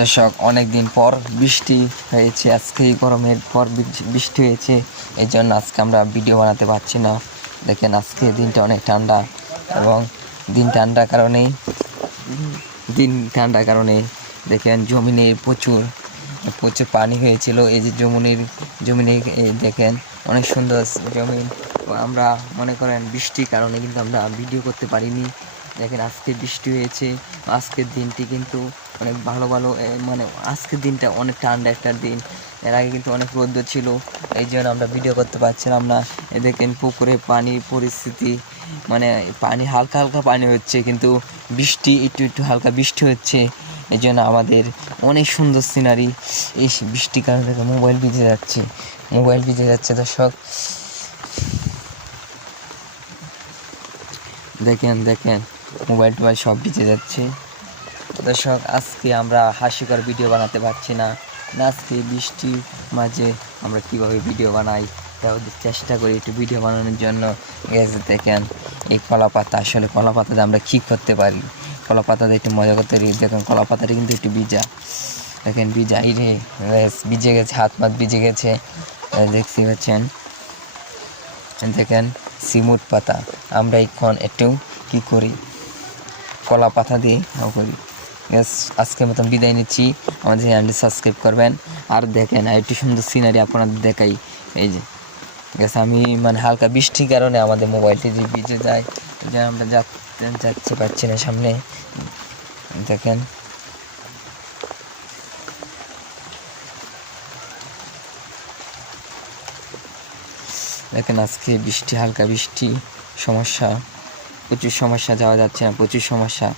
দর্শক, অনেক দিন পর বৃষ্টি হয়েছে। আজকে এই গরমের পর বৃষ্টি হয়েছে, এই জন্য আজকে আমরা ভিডিও বানাতে পারছি না। দেখেন, আজকে দিনটা অনেক ঠান্ডা এবং দিন ঠান্ডার কারণে দেখেন জমিনে প্রচুর পানি হয়েছিল। এই যে জমিনে দেখেন অনেক সুন্দর জমিন। আমরা মনে করেন বৃষ্টির কারণে কিন্তু আমরা ভিডিও করতে পারিনি। দেখেন, আজকে বৃষ্টি হয়েছে। আজকের দিনটি কিন্তু অনেক ভালো মানে আজকের দিনটা অনেক ঠান্ডা একটা দিন। এর আগে কিন্তু অনেক রোদ্র ছিল, এই জন্য আমরা ভিডিও করতে পারছিলাম না। দেখেন পুকুরে পানির পরিস্থিতি, মানে পানি হালকা হালকা পানি হচ্ছে, কিন্তু বৃষ্টি একটু হালকা বৃষ্টি হচ্ছে। এই জন্য আমাদের অনেক সুন্দর সিনারি। এই বৃষ্টির কারণে দেখে মোবাইল ভিজে যাচ্ছে দর্শক। দেখেন মোবাইল টোবাইল সব ভিজে যাচ্ছে দর্শক। আজকে আমরা হাস্যকর ভিডিও বানাতে পারছি না। আজকে বৃষ্টির মাঝে আমরা কিভাবে ভিডিও বানাই তাও চেষ্টা করি একটু ভিডিও বানানোর জন্য। দেখেন এই কলা পাতা, আসলে কলা পাতাতে আমরা কী করতে পারি, কলা পাতাতে একটু মজা করতে পারি। দেখেন কলা পাতাটা কিন্তু একটু ভিজা, দেখেন ভিজে গেছে, হাত ভিজে গেছে, দেখতে পাচ্ছেন। দেখেন সিমুট পাতা, আমরা এখন একটু কী করি, কলা পাতা দিয়ে করি। আজকের মতন বিদায় নিচ্ছি। আমাদের চ্যানেলটি সাবস্ক্রাইব করবেন। আর দেখেন একটু সুন্দর সিনারি আপনাদের দেখাই। এই যে আমি মানে হালকা বৃষ্টির কারণে আমাদের মোবাইলটি যে ভিজে যায়, যে আমরা যাচ্ছে পাচ্ছি না সামনে। দেখেন আজকে বৃষ্টি, হালকা বৃষ্টি, প্রচুর সমস্যা, যাওয়া যাচ্ছে না, প্রচুর সমস্যা।